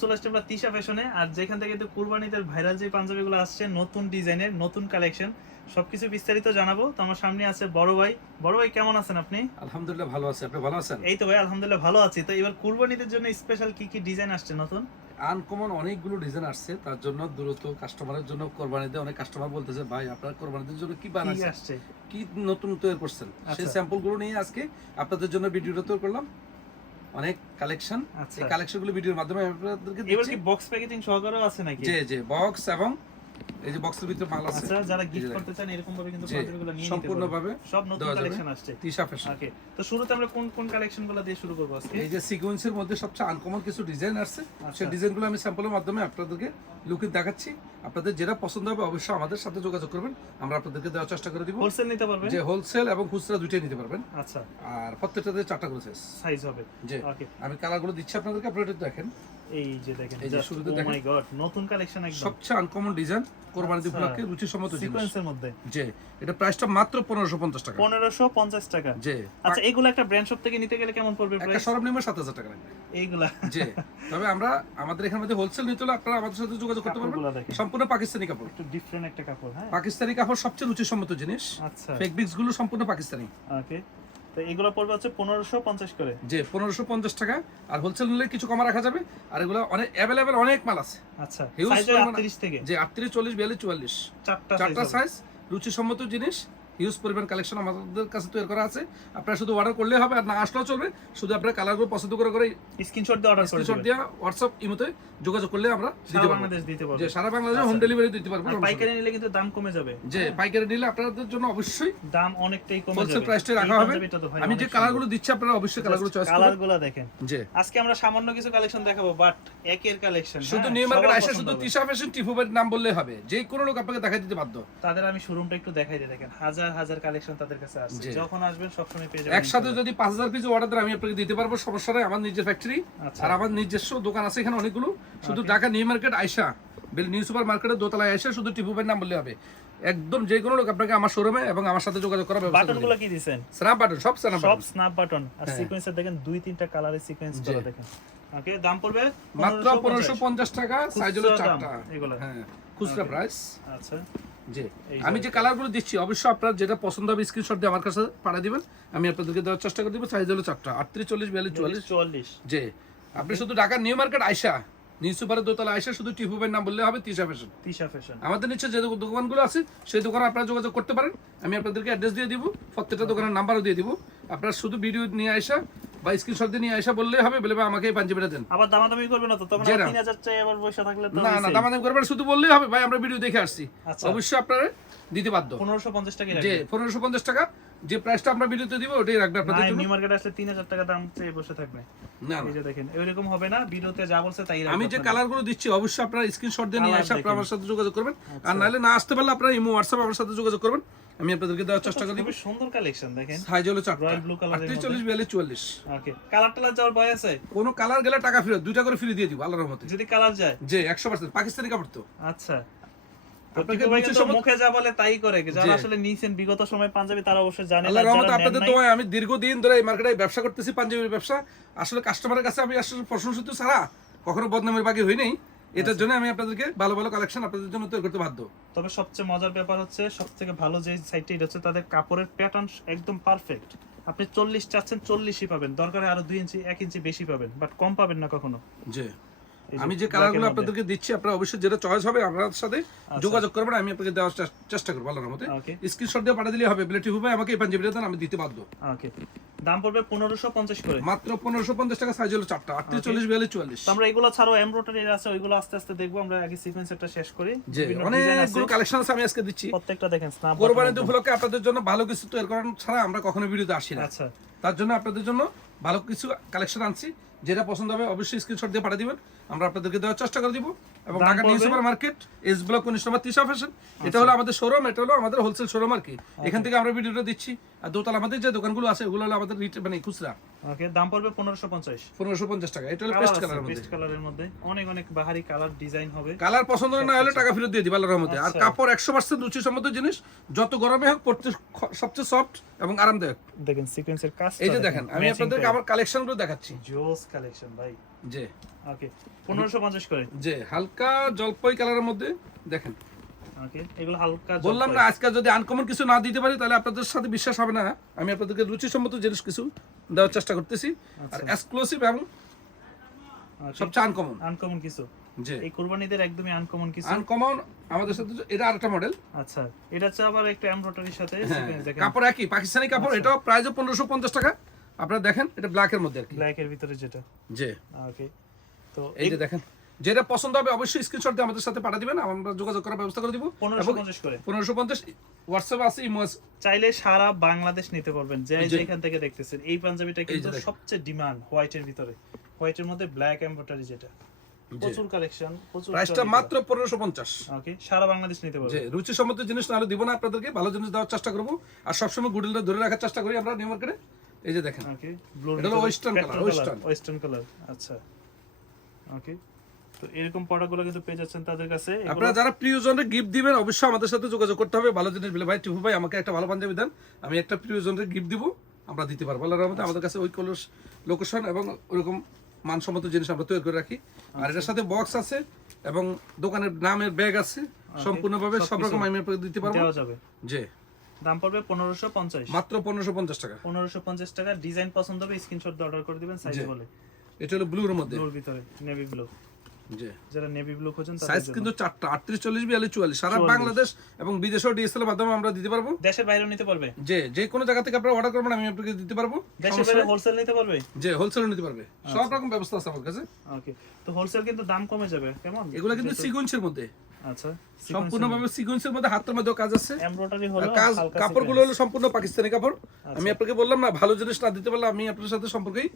চলে আসছে আমরা তিশা ফ্যাশনে, আর যেখান থেকে কিন্তু কুরবানিদের ভাইরাল যে পাঞ্জাবিগুলো আসছে নতুন ডিজাইনের নতুন কালেকশন সবকিছু বিস্তারিত জানাবো। তো আমার সামনে আছে বড় ভাই। বড় ভাই কেমন আছেন আপনি? আলহামদুলিল্লাহ ভালো আছি, আপনি ভালো আছেন? এই তো ভাই আলহামদুলিল্লাহ ভালো আছি। তো এবার কুরবানিদের জন্য স্পেশাল কি কি ডিজাইন আসছে নতুন? আনকমন অনেকগুলো ডিজাইন আসছে, তার জন্য দ্রুত কাস্টমারের জন্য কোরবানিতে অনেক কাস্টমার বলতেছে ভাই আপনার কোরবানিদের জন্য কি বানাচ্ছেন, কি নতুন তৈরি করছেন, সেই স্যাম্পল গুলো নিয়ে আজকে আপনাদের জন্য ভিডিওটা তৈরি করলাম। অনেক কালেকশন, এই কালেকশনগুলো ভিডিওর মাধ্যমে আপনাদেরকে এবার কি বক্স প্যাকেজিং সহকারেও আছে নাকি? জি জি, বক্স এবং এই যে বক্সের ভিতরে মাল আছে। আচ্ছা, যারা গিফট করতে চান এরকম ভাবে কিন্তু পাঞ্জাবিগুলো নিয়ে নিতে পারবেন সম্পূর্ণভাবে সব নতুন কালেকশন আসছে তিশা ফ্যাশন। ওকে, তো শুরুতে আমরা কোন কোন কালেকশনগুলো দিয়ে শুরু করব আজকে? এই যে সিকোয়েন্সের মধ্যে সবচেয়ে আনকমন কিছু ডিজাইন আসছে, সেই ডিজাইনগুলো আমি স্যাম্পলের মাধ্যমে আপনাদেরকে লুকে দেখাচ্ছি। আপনাদের যেটা পছন্দ হবে অবশ্যই আমাদের সাথে যোগাযোগ করবেন, আমরা আপনাদেরকে দেওয়ার চেষ্টা করে দিব। হোলসেল নিতে পারবেন, যে হোলসেল এবং খুচরা দুইটাই নিতে পারবেন। আচ্ছা, আর প্রত্যেকটাতে 4টা করে সাইজ হবে। জি, ওকে, আমি কালারগুলো দিচ্ছি আপনাদেরকে, আপনারা একটু দেখেন। এই যে দেখেন, এই যে শুরুতে দেখেন, ও মাই গড, নতুন কালেকশন একদম সবচেয়ে আনকমন ডিজাইন কোরবানির উপলক্ষে রুচিসম্মত জিনিস সিকোয়েন্সের মধ্যে। জি, এটা প্রাইসটা মাত্র 1550 টাকা। 1550 টাকা। জি, আচ্ছা, এগুলো একটা ব্র্যান্ড শপ থেকে নিতে গেলে কেমন পড়বে একটা প্রাইস? সর্বনিম্ন 7000 টাকা লাগবে এইগুলা। জি, তবে আমরা আমাদের এখানে মধ্যে হোলসেল নিতে হলে আপনারা আমাদের সাথে যোগাযোগ করতে পারবেন। সম্পূর্ণ পাকিস্তানি কাপড়, একটু ডিফারেন্ট একটা কাপড়। হ্যাঁ, পাকিস্তানি কাপড় সবচেয়ে রুচিসম্মত জিনিস। আচ্ছা, ফেব্রিক্স গুলো সম্পূর্ণ পাকিস্তানি। ওকে, তো এগুলো পড়বে হচ্ছে 1550 করে। জি, 1550 টাকা। আর হোলসেল নিলে কিছু কমা রাখা যাবে। আর এগুলো অনেক अवेलेबल, অনেক মাল আছে। আচ্ছা, সাইজ 38 থেকে। জি, 38 40 42 44 চারটা সাইজ, রুচিসম্মত জিনিস, হিউজ পরিমাণ কালেকশন আমাদের কাছে তৈরি করা আছে। আপনারা শুধু অর্ডার করলে হবে, আর না আসলেও চলবে। শুধু আপনারা কালারগুলো পছন্দ করে স্ক্রিনশট দিয়ে অর্ডার করে স্ক্রিনশট দিয়ে হোয়াটসঅ্যাপ ইমোতে যোগাযোগ করলে আমরা সারা বাংলাদেশ দিতে পারবো। যে সারা বাংলাদেশে হোম ডেলিভারি দিতে পারবো। আর পাইকারি নিলে কিন্তু দাম কমে যাবে। যে পাইকারি নিলে আপনাদের জন্য অবশ্যই দাম অনেকটাই কমে যাবে, হোলসেল প্রাইসটা রাখা হবে। আমি যে কালারগুলো দিচ্ছি আপনারা অবশ্যই কালারগুলো চয়েস করবেন। কালারগুলো দেখেন। জি, আজকে আমরা সামান্য কিছু কালেকশন দেখাবো, বাট একের কালেকশন। শুধু নিউ মার্কেট আইসা শুধু তিশা ফ্যাশন টিফুবের নাম বললেই হবে, যে কোনো লোক আপনাকে দেখাই দিতে বাধ্য। তাদের আমি শোরুমটা একটু দেখাই দিই, দেখেন হাজার হাজার কালেকশন তাদের কাছে আছে। যখন আসবেন সবসময় পেয়ে যাবেন। একসাথে যদি 5000 পিস অর্ডার দেন আমি আপনাকে দিতে পারবো, সমস্যা নাই। আমার নিজের ফ্যাক্টরি আর আমার নিজস্ব দোকান আছে এখানে অনেকগুলো। শুধু ঢাকা নিউ মার্কেট আইসা, নিউ সুপার মার্কেটের দোতলায় আইসা শুধু টিফুবের নাম বললে হবে। একদম যে কোনো লোক আপনাকে আমার শোরুমে এবং আমার সাথে যোগাযোগ করার ব্যবস্থা করবে। বাটনগুলো কি দিবেন? স্ন্যাপ বাটন, সব স্ন্যাপ বাটন। আর সিকোয়েন্সের দেখেন 2-3টা কালারের সিকোয়েন্স করা দেখেন। ওকে, দাম পড়বে মাত্র 1550 টাকা, সাইজ হলো 4টা। এগুলো হ্যাঁ, খুচরা প্রাইস। আচ্ছা, জি, আমি যে কালারগুলো দিচ্ছি অবশ্যই আপনার যেটা পছন্দ হবে স্ক্রিনশট দিয়ে আমার কাছে পাঠিয়ে দিবেন, আমি আপনাদেরকে দেওয়ার চেষ্টা করে দিব। সাইজ হলো 4টা, 38 40 42 44। জি, আপনি শুধু ঢাকা নিউ মার্কেট আইসা, নিউ সুপারের দোতলা আইসা শুধু টিফুবের নাম বললে হবে তিশা ফ্যাশন। তিশা ফ্যাশন। আমাদের নিচে যে দোকানগুলো আছে সেই দোকানে আপনারা যোগাযোগ করতে পারেন। আমি আপনাদেরকে অ্যাড্রেস দিয়ে দিব, প্রত্যেকটা দোকানের নাম্বারও দিয়ে দিব। আপনারা শুধু ভিডিও নিয়ে আইসা বা স্ক্রিনশট দিয়ে নিয়ে আইসা বললেই হবে, বলে আমাকে এই পাঞ্জাবিটা দেন। আবার দামাদামি করবে না তো? তখন 3000 চাই আবার পয়সা থাকলে তো না না, দামাদামি করবেন, শুধু বললেই হবে ভাই আমরা ভিডিও দেখে আসছি। অবশ্যই আপনারা দিতে বাধ্য। 1550 টাকা জি, 1550 টাকা যে প্রাইসটা আমরা ভিডিওতে দিব ওটাই রাখবে আপনাদের জন্য। নিউ মার্কেট আসলে 3000 টাকা দাম চেয়ে বসে থাকবে না, এই যে দেখেন এরকম হবে না, ভিডিওতে যা বলছে তাই রাখবে। আমি যে কালারগুলো দিচ্ছি অবশ্যই আপনারা স্ক্রিনশট দিয়ে নিয়ে এসে আপনারা আমার সাথে যোগাযোগ করবেন। আর নাহলে না আসতে পারলে আপনারা ইমো হোয়াটসঅ্যাপ আমার সাথে যোগাযোগ করবেন, আমি আপনাদেরকে দেওয়ার চেষ্টা করব। খুব সুন্দর কালেকশন দেখেন। সাইজ হলো 4টা, রয়্যাল ব্লু কালারের 38 40 42 44। ওকে, কালার টালার যাওয়ার ভয় আছে? কোন কালার গেলে টাকা ফেরত, 2টা করে ফ্রি দিয়ে দিব আল্লাহর রহমতে। যদি কালার যায়? জি, 100% পাকিস্তানি কাপড় তো। আচ্ছা, আপনাকে কিন্তু মুখে যা বলে তাই করে। যারা আসলে নিছেন বিগত সময় পাঞ্জাবি তারা অবশ্যই জানে। আল্লাহর রহমতে আপনাদের দোয়ায় আমি দীর্ঘদিন ধরে এই মার্কেটে ব্যবসা করতেছি, পাঞ্জাবির ব্যবসা। আসলে কাস্টমারের কাছে আমি আসলে প্রশংসিত ছাড়া কখনো বদনামের বাকি হই নাই। এটার জন্য আমি আপনাদেরকে ভালো ভালো কালেকশন আপনাদের জন্য তৈরি করতে বাধ্য। তবে সবচেয়ে মজার ব্যাপার হচ্ছে, সবথেকে ভালো যে সাইটটা এটা হচ্ছে তাদের কাপড়ের প্যাটার্ন একদম পারফেক্ট। আপনি 40 চাচ্ছেন 40ই পাবেন, দরকারে আরো 2 ইঞ্চি 1 ইঞ্চি বেশি পাবেন, বাট কম পাবেন না কখনো। জি, আমি যে কালারগুলো আপনাদেরকে দিচ্ছি আপনারা অবশ্যই যেটা চয়েস হবে আমার সাথে যোগাযোগ করবেন, আমি আপনাকে দেওয়ার চেষ্টা করব আল্লাহর রহমতে। স্ক্রিনশট দিয়ে পাঠিয়ে দিলে হবে, বিলেটি হবে আমাকে এই পাঞ্জাবিটা দেন, আমি দিতে বাধ্য। ওকে, দাম পড়বে 1550 করে, মাত্র 1550 টাকা। সাইজ হলো 4টা, 38 40 42 44। তো আমরা এগুলো ছাড়াও এমব্রয়ডারি আছে, ওইগুলো আস্তে আস্তে দেখবো। আমরা আগে সিকোয়েন্সটা শেষ করি। জি, অনেকগুলো কালেকশন আছে আমি আজকে দিচ্ছি। প্রত্যেকটা দেখেন স্ন্যাপ। কোরবানির উপলক্ষে আপনাদের জন্য ভালো কিছু তৈরি করার ছাড়া আমরা কখনো ভিডিওতে আসি না। আচ্ছা, তার জন্য আপনাদের জন্য ভালো কিছু কালেকশন আনছি, যেটা পছন্দ হবে অবশ্যই স্ক্রিনশট দিয়ে পাঠিয়ে দিবেন, আমরা আপনাদেরকে দেওয়ার চেষ্টা করে দিব। এবং Dhaka new super market S block 19 নম্বর তিশা ফ্যাশন, এটা হলো আমাদের শোরুম, এটা হলো আমাদের হোলসেল শোরুম আর কি। এখান থেকে আমরা ভিডিওটা দিচ্ছি। আর দোতলা আমাদের যে দোকানগুলো আছে ওগুলো হলো আমাদের মানে খুচরা। ওকে, দাম পড়বে 1550 টাকা। এটা হলো পেস্ট কালারের মধ্যে, পেস্ট কালারের মধ্যে অনেক অনেক বাহারি কালার ডিজাইন হবে। কালার পছন্দ না হলে টাকা ফেরত দিয়ে দিবা আল্লাহর রহমতে। আর কাপড় 100% রুচিসম্মত জিনিস, যত গরমে হোক পড়তে সবচেয়ে সফট এবং আরামদায়ক। দেখেন সিকোয়েন্সের কাজ, এই যে দেখেন আমি আপনাদেরকে আমার কালেকশনগুলো দেখাচ্ছি। জোস কালেকশন ভাই। জি ওকে 1550 করে। জি হালকা জলপাই কালারের মধ্যে দেখেন। ওকে এগুলো হালকা বললাম না আজকে যদি আনকমন কিছু না দিতে পারি তাহলে আপনাদের সাথে বিশ্বাস হবে না। আমি আপনাদেরকে রুচিসম্মত জিনিস কিছু দেওয়ার চেষ্টা করতেছি, আর এক্সক্লুসিভ এবং সবচেয়ে আনকমন। আনকমন কিছু জি এই কুরবানিদের একদমই আনকমন কিছু। আনকমন আমাদের সাথে এটা আরেকটা মডেল। আচ্ছা এটা হচ্ছে আবার একটু এমব্রয়ডারির সাথে সিকোয়েন্স দেখেন। কাপড় একই পাকিস্তানি কাপড়, এটাও প্রাইস 1550 টাকা। আপনারা দেখেন এটা ব্ল্যাক এর মধ্যে আর কি। ব্ল্যাক এর ভিতরে যেটা। জি ওকে তো এই যে দেখেন, যেটা পছন্দ হবে অবশ্যই স্ক্রিনশট দিয়ে আমাদের সাথে পাঠিয়ে দিবেন, আমরা যোগাযোগ করার ব্যবস্থা করে দিব। 1550 করে 1550 হোয়াটসঅ্যাপ আছে, ইমো আছে। চাইলে সারা বাংলাদেশ নিতে পারবেন, যে যেখান থেকে দেখতেছেন। এই পাঞ্জাবিটা কিন্তু সবচেয়ে ডিমান্ড হোয়াইটের ভিতরে, হোয়াইটের মধ্যে ব্ল্যাক এমব্রয়ডারি যেটা, প্রচুর কালেকশন, প্রচুর। প্রাইসটা মাত্র 1550। ওকে সারা বাংলাদেশ নিতে পারবেন। জি রুচিসম্মত জিনিস নাহলে দিব না আপনাদেরকে, ভালো জিনিস দেওয়ার চেষ্টা করব, আর সবসময় গুডউইলটা ধরে রাখার চেষ্টা করি আমরা নিউ মার্কেটে। এই যে দেখেন ওকে ব্লু, এটা হলো ওয়েস্টার্ন কালার, ওয়েস্টার্ন কালার। আচ্ছা ওকে তো এরকম প্রোডাক্টগুলো কিন্তু পেয়ে যাচ্ছেন তাদের কাছে। আপনারা যারা প্রিয়জনকে গিফট দিবেন অবশ্যই আমাদের সাথে যোগাযোগ করতে হবে। ভালো জিনিস বলে ভাই টিপু ভাই আমাকে একটা ভালো পাঞ্জাবি দেন, আমি একটা প্রিয়জনকে গিফট দিব, আমরা দিতে পারবো। আল্লাহর রহমতে আমাদের কাছে ওই কলস লোকেশন এবং ওরকম মানসম্মত জিনিস আমরা তৈরি করে রাখি। আর এটার সাথে বক্স আছে এবং দোকানের নামের ব্যাগ আছে, সম্পূর্ণভাবে সব রকম আমি আপনাকে দিতে পারবো। দেওয়া যাবে। জি দাম পড়বে 1550, মাত্র 1550 টাকা। 1550 টাকা। ডিজাইন পছন্দ হবে স্ক্রিনশট দিয়ে অর্ডার করে দিবেন সাইজ বলে। এটা হলো ব্লুর মধ্যে, ব্লুর ভিতরে নেভি ব্লু। জি যারা নেভি ব্লু খোঁজেন তাদের সাইজ জন্য। কিন্তু 4টা 38 40 42 44 সারা বাংলাদেশ এবং বিদেশেও ডিএসএল এর মাধ্যমে আমরা দিতে পারবো। দেশের বাইরেও নিতে পারবে। যে কোনো জায়গা থেকে আপনারা অর্ডার করবেন আমি আপনাকে দিতে পারবো। দেশের বাইরে হোলসেল নিতে পারবে। যে হোলসেল নিতে পারবে, সব রকম ব্যবস্থা আছে আমার কাছে। ওকে তো হোলসেল কিন্তু দাম কমে যাবে কেমন? এগুলো কিন্তু সিকোয়েন্সের মধ্যে, আচ্ছা সম্পূর্ণভাবে সিকোয়েন্সের মধ্যে, হাতের মধ্যেও কাজ আছে। এমব্রয়ডারি হলো কাজ হালকা কাপড়গুলো হলো সম্পূর্ণ পাকিস্তানি কাপড়। আমি আপনাকে বললাম না ভালো জিনিস না দিতে পারলে আমি আপনার সাথে সম্পর্কেই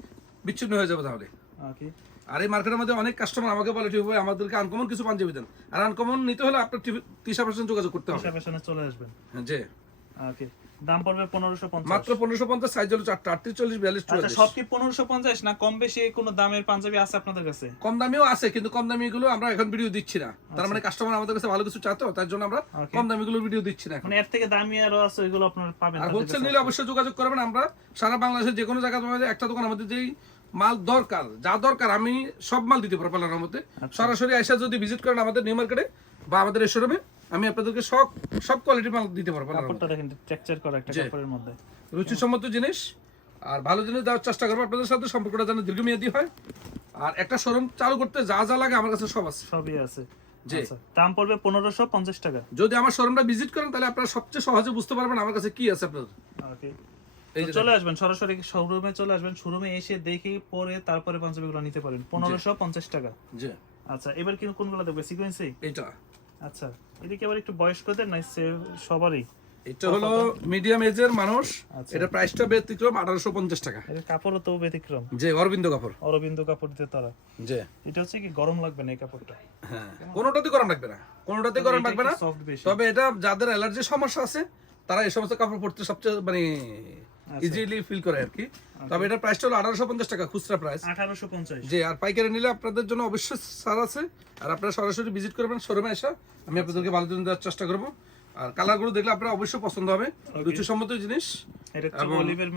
বিচ্ছিন্ন হয়ে যাবে তাহলে। ওকে আর এই মার্কেটের মধ্যে অনেক কাস্টমার আমাকে বলে ঠিক ভাই আমাদেরকে আনকমন কিছু পাঞ্জাবি দেন, আর আনকমন নিতে হলে আপনার 30% যোগাযোগ করতে হবে। হিসাবে চলে আসবেন। জি ওকে দাম পড়বে 1550, মাত্র 1550। সাইজ হলো 4টা 38 40 42 আচ্ছা 44। সব কি 1550 না কম বেশি কোনো দামের পাঞ্জাবি আছে আপনাদের কাছে? কম দামিও আছে, কিন্তু কম দামি গুলো আমরা এখন ভিডিও দিচ্ছি না। তার মানে কাস্টমার আমাদের কাছে ভালো কিছু চাইতো, তার জন্য আমরা কম দামি গুলো ভিডিও দিচ্ছি না এখন। মানে এর থেকে দামি আরো আছে, ওইগুলো আপনারা পাবেন। আর হোলসেল নিলে অবশ্যই যোগাযোগ করবেন। আমরা সারা বাংলাদেশের যে কোনো জায়গায় তোমাদের একটা দোকান আমাদের যেই মাল দরকার যা দরকার আমি সব মাল দিতে পারবো আল্লাহর রহমতে। সরাসরি আইসা যদি ভিজিট করেন আমাদের নিউ মার্কেটে বা আমাদের এই শোরুমে, আমি আপনাদেরকে সব কোয়ালিটির মাল দিতে পারবো। কাপড়টা দেখেন টেক্সচার করা একটা কাপড়ের মধ্যে, রুচিসম্মত জিনিস আর ভালো জিনিস দেওয়ার চেষ্টা করবো আপনাদের সাথে, সম্পর্কটা যেন দীর্ঘমেয়াদী হয়। আর একটা শোরুম চালু করতে যা যা লাগে আমার কাছে সব আছে, সবই আছে। জি আচ্ছা দাম পড়বে 1550 টাকা। যদি আমার শোরুমটা ভিজিট করেন তাহলে আপনারা সবচেয়ে সহজে বুঝতে পারবেন আমার কাছে কি আছে আপনাদের। ওকে চলে আসবেন সরাসরি শোরুমে, চলে আসবেন শোরুমে এসে দেখে পরে তারপরে পাঞ্জাবিগুলো নিতে পারেন 1550 টাকা। জি আচ্ছা এবার কি কোনগুলো দেখবে? সিকোয়েন্সি এটা, আচ্ছা এদিকে আবার একটু বয়স্কদের না সবারই? এটা হলো মিডিয়াম এজের মানুষ। এটা প্রাইসটা ব্যতিক্রম 1850 টাকা। এর কাপড়ও তো ব্যতিক্রম, যে অরবিন্দ কাপড়, অরবিন্দ কাপড় দিয়ে তারা। যে এটা হচ্ছে কি গরম লাগবে না এই কাপড়টা? হ্যাঁ কোনোটাতে গরম লাগবে না, কোনোটাতে গরম লাগবে না। সফট বেশি। তবে এটা যাদের অ্যালার্জি সমস্যা আছে তারা এই সমস্ত কাপড় পরতে সবচেয়ে মানে ইজিলি ফিল করে আর কি। তবে এটার প্রাইসটা হলো 1850 টাকা খুচরা প্রাইস। 1850। যে আর পাইকারি নিলে আপনাদের জন্য অবশ্যই ছাড় আছে। আর আপনারা সরাসরি ভিজিট করবেন শোরুমে এসে, আমি আপনাদেরকে ভালো জিনিস দেওয়ার চেষ্টা করবো। আর কালারগুলো দেখলে আপনারা অবশ্যই পছন্দ হবে, রুচিসম্মত জিনিস এবং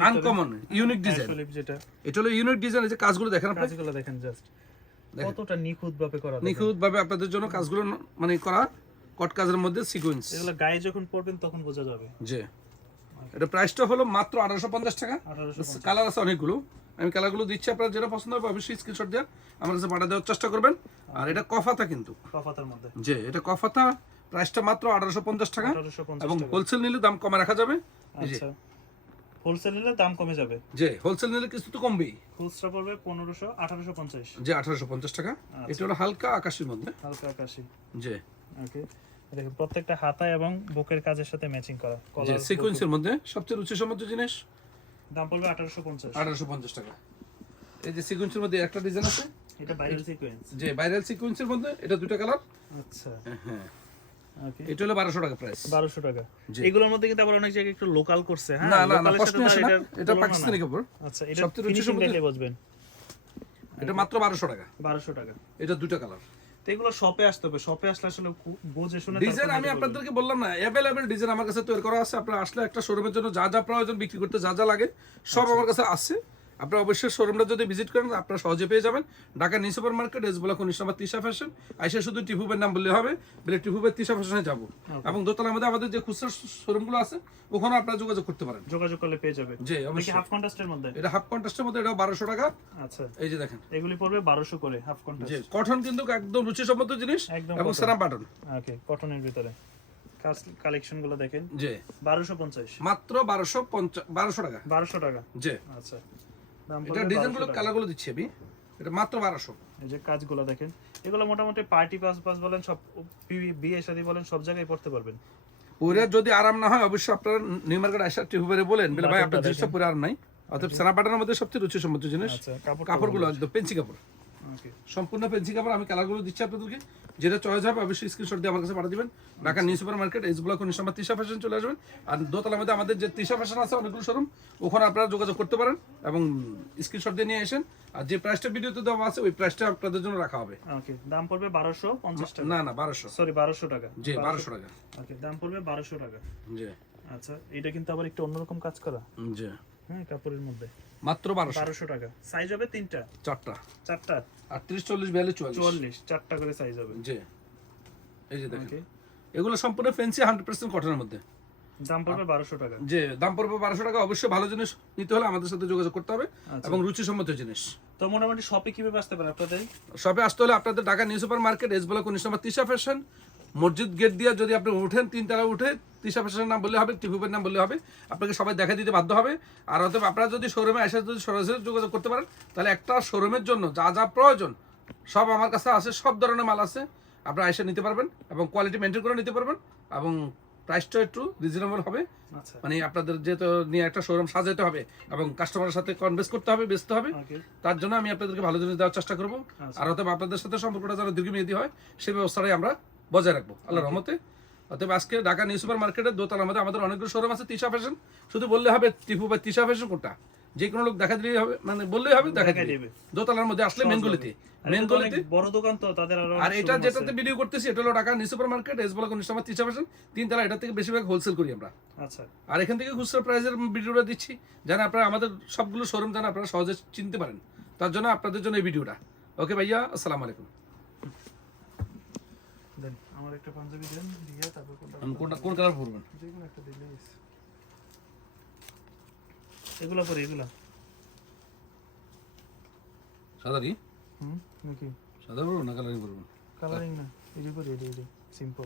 আনকমন ইউনিক ডিজাইন। যেটা এটা হলো ইউনিক ডিজাইন। এই যে কাজগুলো দেখেন আপনারা, কাজগুলো দেখেন জাস্ট কতটা নিখুঁত ভাবে করা, নিখুঁত ভাবে আপনাদের জন্য কাজগুলো মানে করা, কট কাজের মধ্যে সিকোয়েন্স। এগুলো গায়ে যখন পরবেন তখন বোঝা যাবে। জি এটা প্রাইসটা হলো মাত্র 1850 টাকা। কালার আছে অনেকগুলো, আমি কালারগুলো দিচ্ছি, আপনারা যেটা পছন্দ হবে অবশ্যই স্ক্রিনশট দিয়ে আমার কাছে পাঠিয়ে দেওয়ার চেষ্টা করবেন। আর এটা কফাতা, কিন্তু কফাতার মধ্যে, যে এটা কফাতা, প্রাইসটা মাত্র 1850 টাকা 1850 এবং হোলসেল নিলে দাম কমে রাখা যাবে। আচ্ছা হোলসেল নিলে দাম কমে যাবে, যে হোলসেল নিলে কিছু তো কমবেই। খুচরা পড়বে 1850, যে 1850 টাকা। এটা হলো হালকা আকাশির মধ্যে, হালকা আকাশি। যে ওকে দেখুন প্রত্যেকটা হাতায় এবং বুকের কাজের সাথে ম্যাচিং করা, যে সিকোয়েন্সের মধ্যে সবচেয়ে রুচিসম্মত জিনিস। দাম পড়বে 1850, 1850 টাকা। এই যে সিকোয়েন্সের মধ্যে একটা ডিজাইন আছে, এটা ভাইরাল সিকোয়েন্স। যে ভাইরাল সিকোয়েন্সের মধ্যে এটা দুটো কালার। আচ্ছা হ্যাঁ ওকে এটা হলো 1200 টাকা প্রাইস। 1200 টাকা। এগুলোর মধ্যে কিন্তু আবার অনেক জায়গায় একটু লোকাল করছে। হ্যাঁ না না না প্রশ্ন আসে না, এটা পাকিস্তানি কাপড়। আচ্ছা এটা ফিনিশিং দেখলে বুঝবেন। এটা মাত্র 1200 টাকা। 1200 টাকা। এটা দুটো কালার। তো এগুলো শপে আসতে হবে, শপে আসলে আসলে বুঝে শুনে ডিজাইন আমি আপনাদেরকে বললাম না, अवेलेबल ডিজাইন আমার কাছে তৈরি করা আছে। আপনারা আসলে একটা শোরুমের জন্য যা যা প্রয়োজন বিক্রি করতে যা যা লাগে সব আমার কাছে আছে আপনারা অবশ্যই শোরুমটা যদি ভিজিট করেন আপনারা সহজে পেয়ে যাবেন। Dhaka new super market S block 19 নম্বর তিশা ফ্যাশন। আইসা শুধু টিপুবের নাম বললে হবে, বলে টিপুবের তিশা ফ্যাশনে যাবো। এবং দোতলার মধ্যে আমাদের যে খুচরা শোরুমগুলো আছে ওখানে আপনারা যোগাযোগ করতে পারেন, যোগাযোগ করলে পেয়ে যাবে। জি অবশ্যই। হাফ কন্ট্রাস্টের মধ্যে, এটা হাফ কন্ট্রাস্টের মধ্যে, এটা 1200 টাকা। আচ্ছা, এই যে দেখেন এগুলি পড়বে 1200 করে হাফ কন্ট্রাস্ট। জি কটন কিন্তু একদম রুচিসম্মত জিনিস একদম এবং cotton। সেরা বাটন। ওকে, কটনের ভিতরে কালেকশন গুলো দেখেন। জি 1250, মাত্র 1200 টাকা। 1200 টাকা। জি আচ্ছা, দাম এটা পড়বে ডিজাইনগুলো 1200 টাকা। কালারগুলো দিচ্ছি আমি, এটা মাত্র 1200। এই যে কাজগুলো দেখেন, এগুলো মোটামুটি পার্টি পাস বলেন, সব বিয়ে শাদী বলেন, সব জায়গায় পড়তে পারবেন। পরে যদি আরাম না হয় অবশ্যই আপনারা নিউ মার্কেট আইসা টিপুবেরে বলেন, বলে ভাই আপনার জিনিসটা পরে আরাম নাই। অতএব সেরা বাটনের মধ্যে সবচেয়ে রুচিসম্মত জিনিস আচ্ছা, কাপড়গুলো একদম পেন্সি কাপড়, ওকে। সম্পূর্ণ পেন্সি কাপড়। আমি কালারগুলো দিচ্ছি আপনাদেরকে, যেটা চয়েস হবে অবশ্যই স্ক্রিনশট দিয়ে আমার কাছে পাঠিয়ে দিবেন। Dhaka new super market S block 19 নম্বর তিশা ফ্যাশন চলে আসবেন। আর দোতলার মধ্যে আমাদের যে তিশা ফ্যাশন আছে অনেকগুলো শোরুম, ওখানে আপনারা যোগাযোগ করতে পারেন এবং স্ক্রিনশট দিয়ে নিয়ে আসেন। আর যে প্রাইসটা ভিডিওতে দেওয়া আছে ওই প্রাইসটা আপনাদের জন্য রাখা হবে। ওকে, দাম পড়বে 1250 টাকা। না 1200, সরি 1200 টাকা। জি 1200 টাকা। ওকে, দাম পড়বে 1200 টাকা। জি আচ্ছা, এটা কিন্তু আবার একটু অন্যরকম কাজ করা, জি হ্যাঁ, কাপড়ের মধ্যে। মাত্র 1200 1200 টাকা। সাইজ হবে তিনটা, চারটা, চারটা, 38 40 42 44। 44, চারটা করে সাইজ হবে। জি এই যে দেখেন ওকে, এগুলো সম্পূর্ণ ফ্যান্সি 100% কটনের মধ্যে। দাম পড়বে 1200 টাকা। যে দাম পড়বে 1200 টাকা। অবশ্যই ভালো জিনিস নিতে হলে আমাদের সাথে যোগাযোগ করতে হবে এবং রুচিসম্মত জিনিস। তো মোটামুটি শপে কিভাবে আসতে পারে আপনাদের? শপে আসতে হলে আপনাদের Dhaka new super market S block 19 নম্বর তিশা ফ্যাশন, মসজিদ গেট দিয়ে যদি আপনি উঠেন 3 তলা উঠে তিশা ফ্যাশনের নাম বললে হবে, টিপুবের নাম বললে হবে, আপনাকে সবাই দেখা দিতে বাধ্য হবে। আর অতএব আপনারা যদি শোরুমে এসে যদি সরাসরি যোগাযোগ করতে পারেন তাহলে একটা শোরুমের জন্য যা যা প্রয়োজন সব আমার কাছে আছে, সব ধরনের মাল আছে, আপনারা এসে নিতে পারবেন এবং কোয়ালিটি মেনটেন করে নিতে পারবেন এবং প্রাইসটা একটু রিজনেবল হবে। আচ্ছা, মানে আপনাদের যেহেতু নিয়ে একটা শোরুম সাজাতে হবে এবং কাস্টমারের সাথে কনভেন্স করতে হবে, বেচতে হবে, ওকে, তার জন্য আমি আপনাদেরকে ভালো জিনিস দেওয়ার চেষ্টা করবো। আচ্ছা। আর অতএব আপনাদের সাথে সম্পর্কটা যেন দীর্ঘমেয়াদী হয় সেই ব্যবস্থাটাই আমরা বজায় রাখবো আল্লাহর রহমতে। অতএব আজকে ঢাকা নিউ সুপার মার্কেটের দোতলার মধ্যে আমাদের অনেকগুলো শোরুম আছে। তিশা ফ্যাশন শুধু বললে হবে টিপু বা তিশা ফ্যাশন কোনটা, যে কোনো লোক দেখা দিলেই হবে, মানে বললেই হবে দেখা দিবে। দোতলার মধ্যে আসলে মেনগুলিতে বড় দোকান তো তাদের আরো। আর এটা যেটাতে ভিডিও করতেছি এটা হলো Dhaka new super market S block 19 নম্বর তিশা ফ্যাশন 3 তলা। এটা থেকে বেশিরভাগ হোলসেল করি আমরা। আচ্ছা, আর এখান থেকে খুচরা প্রাইসের ভিডিওটা দিচ্ছি যেন আপনারা আমাদের সবগুলো শোরুম যেন আপনারা সহজে চিনতে পারেন, তার জন্য আপনাদের জন্য এই ভিডিওটা। ওকে ভাইয়া, আসসালামু আলাইকুম। দেন আমার একটা পাঞ্জাবি দেন, দিয়ে তারপর কোন কালার পরবেন? যেকোনো একটা দিলেই। এগুলা পরে এগুলা সাদারি নাকি সাদা পরবেন না কালারিং পরবেন? কালারিং না, এই যে পরে, এই সিম্পল।